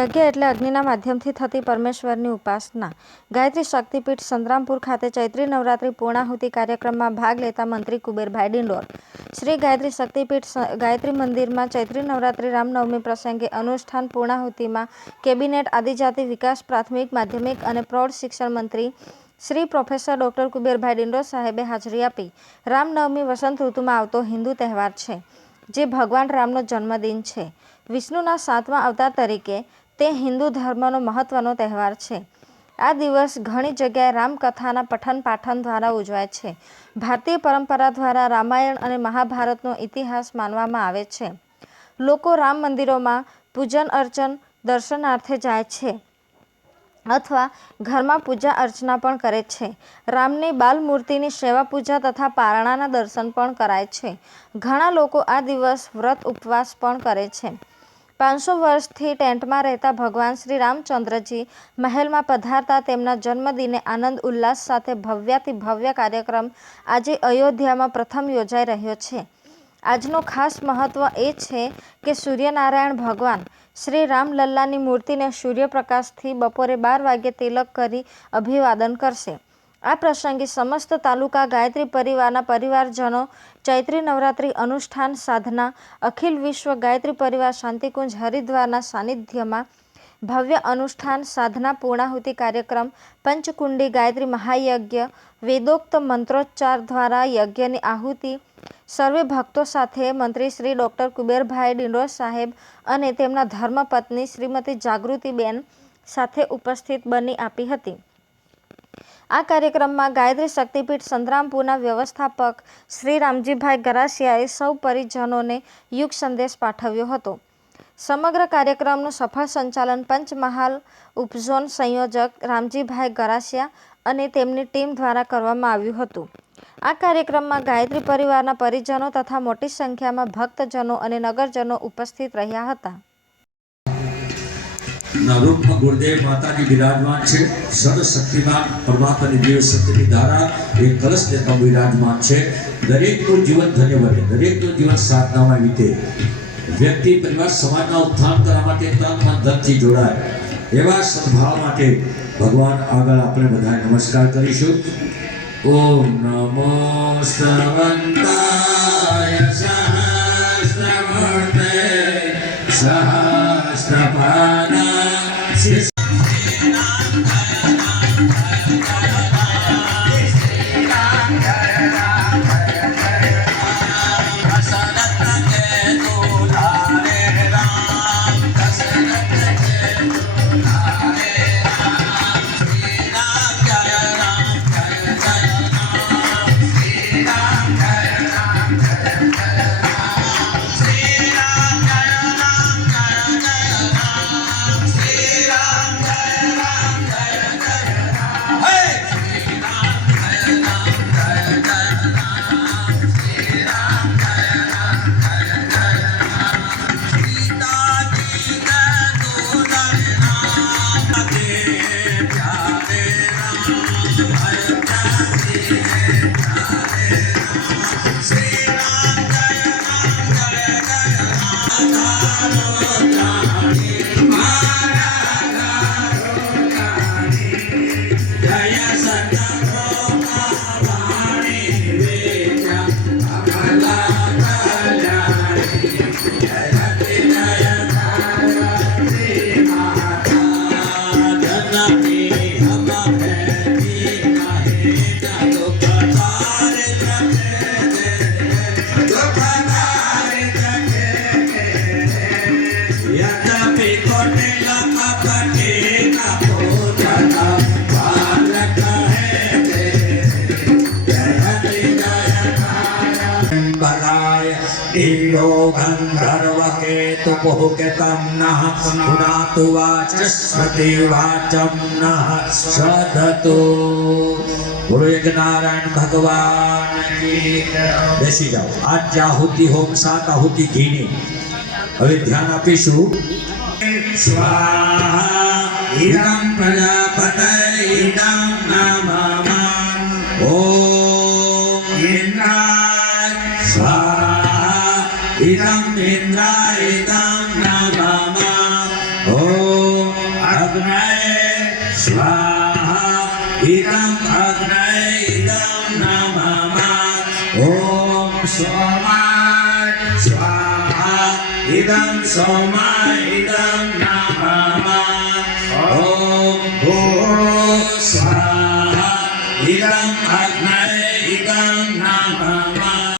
યજ્ઞ એટલે અગ્નિના માધ્યમથી થતી પરમેશ્વરની ઉપાસના. ગાયત્રી શક્તિપીઠ સંતરામપુર ખાતે ચૈત્રી નવરાત્રિ પૂર્ણાહુતિ કાર્યક્રમમાં ભાગ લેતા મંત્રી કુબેરભાઈ ડિંડોર. શ્રી ગાયત્રી શક્તિપીઠ ગાયત્રી મંદિરમાં ચૈત્રી નવરાત્રિ રામનવમી પ્રસંગે અનુષ્ઠાન પૂર્ણાહુતિમાં કેબિનેટ આદિજાતિ વિકાસ પ્રાથમિક માધ્યમિક અને પ્રૌઢ શિક્ષણ મંત્રી શ્રી પ્રોફેસર ડોક્ટર કુબેરભાઈ ડિંડોર સાહેબે હાજરી આપી. રામનવમી વસંત ઋતુમાં આવતો હિન્દુ તહેવાર છે, જે ભગવાન રામનો જન્મદિન છે. વિષ્ણુના 7મા અવતાર તરીકે તે હિન્દુ ધર્મનો મહત્વનો તહેવાર છે. આ દિવસ ઘણી જગ્યાએ રામકથાના પઠન પાઠન દ્વારા ઉજવાય છે. ભારતીય પરંપરા દ્વારા રામાયણ અને મહાભારતનો ઇતિહાસ માનવામાં આવે છે. લોકો રામ મંદિરોમાં પૂજન અર્ચન દર્શનાર્થે જાય છે અથવા ઘરમાં પૂજા અર્ચના પણ કરે છે. રામની બાલ મૂર્તિની સેવા પૂજા તથા પારણાના દર્શન પણ કરાય છે. ઘણા લોકો આ દિવસ વ્રત ઉપવાસ પણ કરે છે. 500 વર્ષથી ટેન્ટમાં રહેતા ભગવાન શ્રી રામચંદ્રજી મહેલમાં પધારતા તેમના જન્મદિને આનંદ ઉલ્લાસ સાથે ભવ્યાતિ ભવ્ય કાર્યક્રમ આજે અયોધ્યામાં પ્રથમ યોજાઈ રહ્યો છે. આજનો ખાસ મહત્વ એ છે કે સૂર્યનારાયણ ભગવાન શ્રી રામલલ્લાની મૂર્તિને સૂર્યપ્રકાશથી બપોરે 12 વાગ્યે તિલક કરી અભિવાદન કરશે. આ પ્રસંગે સમસ્ત તાલુકા ગાયત્રી પરિવારના પરિવારજનો ચૈત્રી નવરાત્રિ અનુષ્ઠાન સાધના અખિલ વિશ્વ ગાયત્રી પરિવાર શાંતિકુંજ હરિદ્વારના સાનિધ્યમાં ભવ્ય અનુષ્ઠાન સાધના પૂર્ણાહુતિ કાર્યક્રમ પંચકુંડી ગાયત્રી મહાયજ્ઞ વેદોક્ત મંત્રોચ્ચાર દ્વારા યજ્ઞની આહુતિ સર્વે ભક્તો સાથે મંત્રી શ્રી ડોક્ટર કુબેરભાઈ ડિંડોર સાહેબ અને તેમના ધર્મપત્ની શ્રીમતી જાગૃતિબેન સાથે ઉપસ્થિત બની આપી હતી. આ કાર્યક્રમમાં ગાયત્રી શક્તિપીઠ સંતરામપુરના વ્યવસ્થાપક શ્રી રામજીભાઈ ગરાસિયાએ સૌ પરિજનોને યુગ સંદેશ પાઠવ્યો હતો. સમગ્ર કાર્યક્રમનું સફળ સંચાલન પંચમહાલ ઉપઝોન સંયોજક રામજીભાઈ ગરાસિયા અને તેમની ટીમ દ્વારા કરવામાં આવ્યું હતું. આ કાર્યક્રમમાં ગાયત્રી પરિવારના પરિજનો તથા મોટી સંખ્યામાં ભક્તજનો અને નગરજનો ઉપસ્થિત રહ્યા હતા. રૂપમાં ગુરુદેવ માતાજી બિરાજમાન છે. સર્વશક્તિમાન પરમાત્માની દેવ શક્તિની ધારા એ કલશ દેતા બિરાજમાન છે. દરેકનું જીવન ધન્ય બને, દરેકનું જીવન સાધનામાં વીતે. વ્યક્તિ પરિવાર સમાજના ઉત્થાન કરવા માટે તન મન ધનથી જોડાય એવા સદભાવ માટે ભગવાન આગળ આપણે બધા નમસ્કાર કરીશું. ઓમ નમો સ્રવંતાય સહસ્રમૂર્તે સહસ્રપાદાય गंधर्वकेतु बहुकेतं नः पुनातु वाचस्पति वाचं नः सदतु बोलो एक नारायण भगवान की। बेसी जाओ। आज आहुति होम 7 आहुति घीनी હવે ધ્યાન આપીશું. સ્વાહા ઇદં પ્રજાપતય ઇદં નમઃ ઓમ ઇન્દ્રાય સ્વાહા ઇદં ઇન્દ્રાય ઇદં નમઃ ઓમ અગ્નય સ્વાહા ઇદમ અગ્નય ઇદમ નમઃ ઓમ સોમાય સ્વાહા ઇદમ સોમાય ઇદમ નમઃ